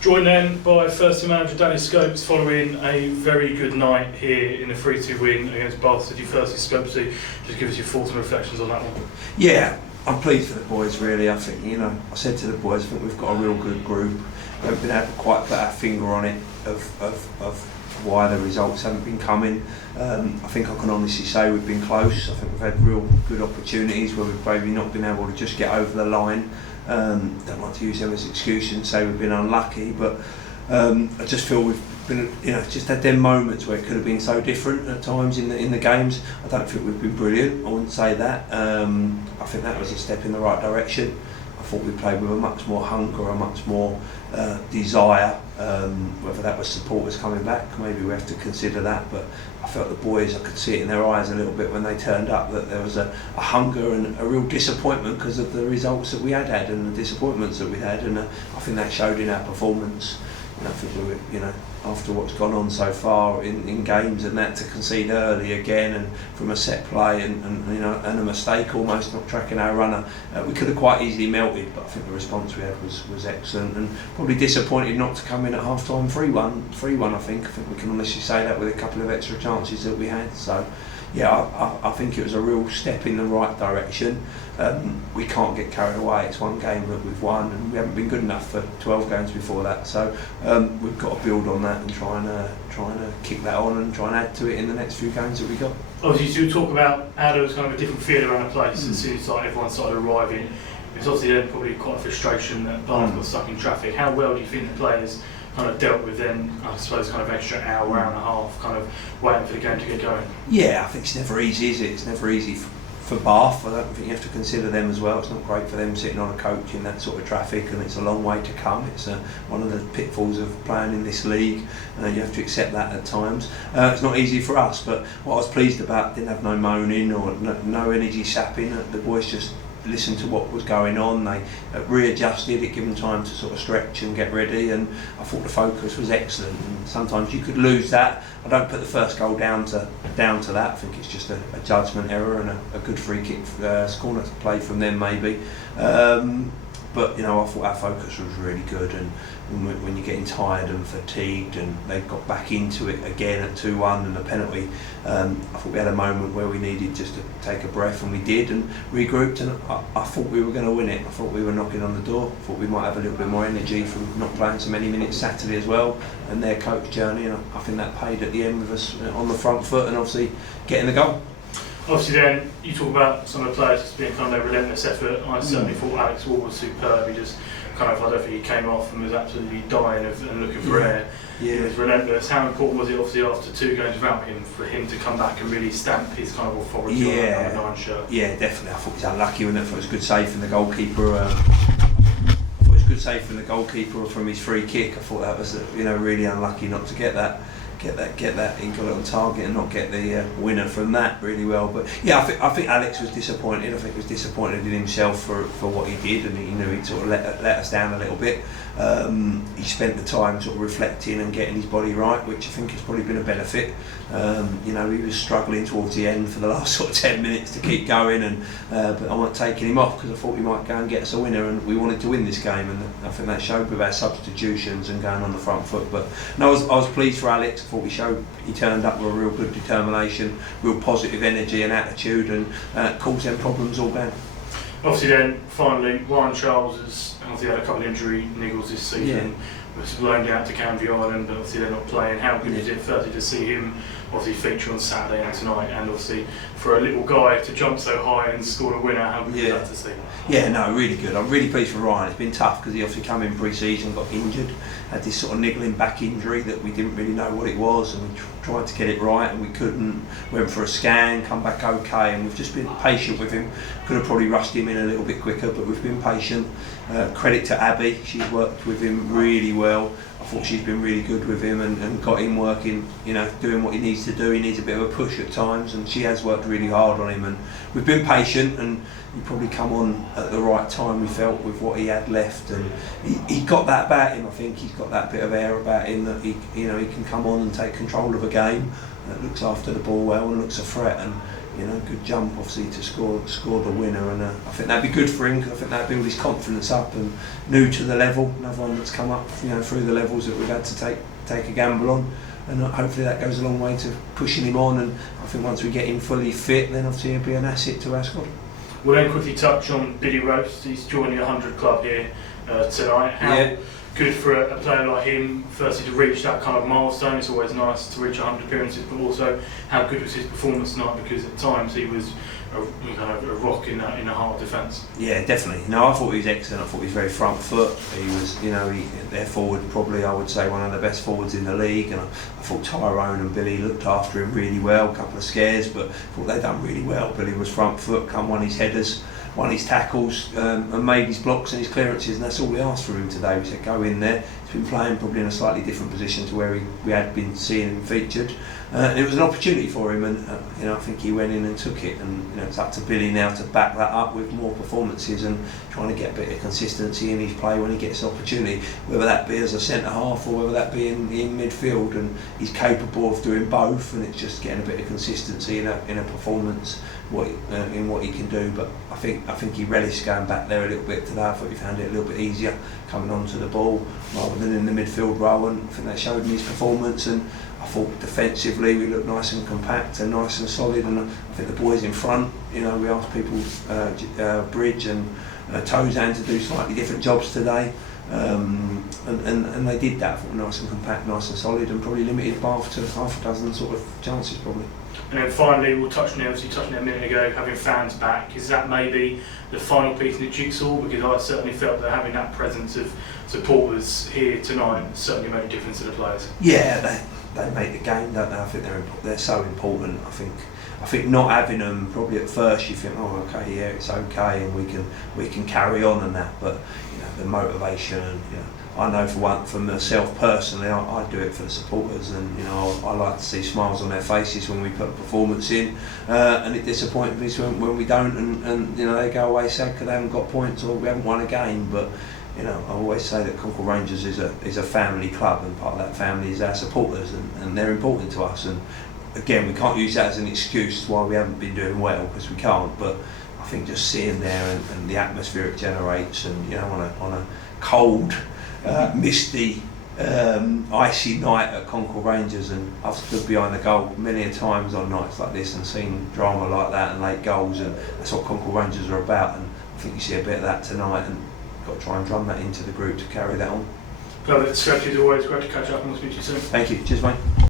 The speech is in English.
Joined then by first team manager Danny Scopes following a very good night here in a 3-2 win against Bath City. Firstly, Scopesy, just give us your thoughts and reflections on that one. Yeah, I'm pleased for the boys really. I think, I said to the boys, I think we've got a real good group. We haven't been able to quite put our finger on it of why the results haven't been coming. I think I can honestly say we've been close. I think we've had real good opportunities where we've maybe not been able to just get over the line. Don't like to use them as an excuse and say we've been unlucky, but I just feel we've been, just had them moments where it could have been so different at times in the games. I don't think we've been brilliant. I wouldn't say that. I think that was a step in the right direction. I thought we played with a much more hunger, a much more desire. Whether that was supporters coming back, maybe we have to consider that. But I felt the boys, I could see it in their eyes a little bit when they turned up, that there was a hunger and a real disappointment because of the results that we had and the disappointments that we had. And I think that showed in our performance. And I think we were, after what's gone on so far in games and that, to concede early again and from a set play and a mistake almost not tracking our runner, we could have quite easily melted. But I think the response we had was excellent, and probably disappointed not to come in at half time 3-1. I think we can honestly say that with a couple of extra chances that we had. So yeah, I think it was a real step in the right direction. We can't get carried away. It's one game that we've won, and we haven't been good enough for 12 games before that. So we've got to build on that and try and kick that on and try and add to it in the next few games that we got. Obviously, you talk about how there was kind of a different feel around the place as soon as everyone started arriving. It's obviously then probably quite a frustration that Bath got stuck in traffic. How well do you think the players kind of dealt with then, I suppose, kind of extra hour and a half, kind of waiting for the game to get going? Yeah, I think it's never easy, is it? It's never easy for Bath. I don't think you have to consider them as well. It's not great for them sitting on a coach in that sort of traffic, and it's a long way to come. It's one of the pitfalls of playing in this league. You have to accept that at times. It's not easy for us, but what I was pleased about, didn't have no moaning or no energy sapping. The boys just listened to what was going on. They readjusted, it gave them time to sort of stretch and get ready, and I thought the focus was excellent. And sometimes you could lose that. I don't put the first goal down to that. I think it's just a judgment error and a good free kick corner play from them maybe. But I thought our focus was really good, and when you're getting tired and fatigued, and they got back into it again at 2-1 and a penalty, I thought we had a moment where we needed just to take a breath, and we did, and regrouped, and I thought we were going to win it. I thought we were knocking on the door. I thought we might have a little bit more energy from not playing so many minutes Saturday as well, and their coach journey, and I think that paid at the end with us on the front foot and obviously getting the goal. Obviously then, you talk about some of the players just being kind of a relentless effort. I certainly thought Alex Ward was superb. He just kind of, I don't think he came off and was absolutely dying and looking for air. Yeah. He was relentless. How important was it, obviously, after 2 games without him, for him to come back and really stamp his kind of authority on that number 9 shirt? Yeah, definitely. I thought he was unlucky when it was a good save from the goalkeeper. From his free kick. I thought that was really unlucky not to get that and got it on target and not get the winner from that really well. But yeah, I think Alex was disappointed. I think he was disappointed in himself for what he did, and he sort of let us down a little bit. He spent the time sort of reflecting and getting his body right, which I think has probably been a benefit. He was struggling towards the end for the last sort of 10 minutes to keep going, and but I wasn't taking him off because I thought he might go and get us a winner, and we wanted to win this game, and I think that showed with our substitutions and going on the front foot. But no, I was pleased for Alex. I thought he turned up with a real good determination, real positive energy and attitude, and caused them problems all game. Obviously then, finally, Ryan Charles has obviously had a couple of injury niggles this season. Was loaned out to Canvey Island, but obviously they're not playing. How good is it, firstly, to see him obviously feature on Saturday and tonight, and obviously for a little guy to jump so high and score a winner? How good is that to see? Yeah, no, really good. I'm really pleased for Ryan. It's been tough because he obviously came in pre-season, got injured, had this sort of niggling back injury that we didn't really know what it was, and we tried to get it right and we couldn't. Went for a scan, come back okay, and we've just been patient with him. Could have probably rushed him in a little bit quicker, but we've been patient. Credit to Abby, she's worked with him really well. I thought she's been really good with him and got him working, doing what he needs to do. He needs a bit of a push at times, and she has worked really hard on him, and we've been patient, and he probably come on at the right time, we felt, with what he had left, and he got that about him. I think he's got that bit of air about him that he can come on and take control of a game, looks after the ball well and looks a threat, and good jump obviously to score the winner, and I think that'd be good for him, because I think that'd build his confidence up, and new to the level, another one that's come up through the levels that we've had to take a gamble on, and hopefully that goes a long way to pushing him on, and I think once we get him fully fit, then obviously he'll be an asset to our squad. We'll then quickly touch on Billy Roast. He's joining the 100 club here tonight. How good for a player like him, firstly to reach that kind of milestone. It's always nice to reach 100 appearances, but also how good was his performance tonight, because at times he was a rock in the heart of defence. Yeah, definitely. No, I thought he was excellent. I thought he was very front foot. He was, their forward, probably I would say one of the best forwards in the league, and I thought Tyrone and Billy looked after him really well. A couple of scares, but I thought they done really well. Billy was front foot, won his headers, won his tackles, and made his blocks and his clearances, and that's all we asked from him today. We said go in there. He's been playing probably in a slightly different position to where we had been seeing him featured. It was an opportunity for him, and I think he went in and took it. And it's up to Billy now to back that up with more performances and trying to get a bit of consistency in his play when he gets an opportunity, whether that be as a centre half or whether that be in midfield. And he's capable of doing both, and it's just getting a bit of consistency in a performance in what he can do. But I think he relished going back there a little bit today. I thought he found it a little bit easier coming onto the ball rather than in the midfield role, and I think that showed in his performance. And I thought defensively we looked nice and compact and nice and solid, and I think the boys in front, we asked people, Bridge and Tozan, to do slightly different jobs today, and they did that. I thought nice and compact, nice and solid, and probably limited Bath to half a dozen sort of chances probably. And then finally, we'll touch on it, obviously touched on it a minute ago, having fans back. Is that maybe the final piece in the jigsaw? Because I certainly felt that having that presence of supporters here tonight certainly made a difference to the players. Yeah, they make the game, don't they? I think they're so important. I think not having them, probably at first you think, oh okay, yeah, it's okay, and we can carry on and that. But the motivation, I know for myself personally, I do it for the supporters, and I like to see smiles on their faces when we put a performance in, and it disappoints me when we don't, and they go away sad because they haven't got points or we haven't won a game. But I always say that Concord Rangers is a family club, and part of that family is our supporters, and they're important to us. And again, we can't use that as an excuse why we haven't been doing well, because we can't. But I think just seeing there and the atmosphere it generates, and on a cold, misty, icy night at Concord Rangers, and I've stood behind the goal many a times on nights like this and seen drama like that and late goals, and that's what Concord Rangers are about. And I think you see a bit of that tonight, and got to try and drum that into the group to carry that on. Perfect. Strategy as always. Great to catch up, and we'll speak to you soon. Thank you. Cheers, mate.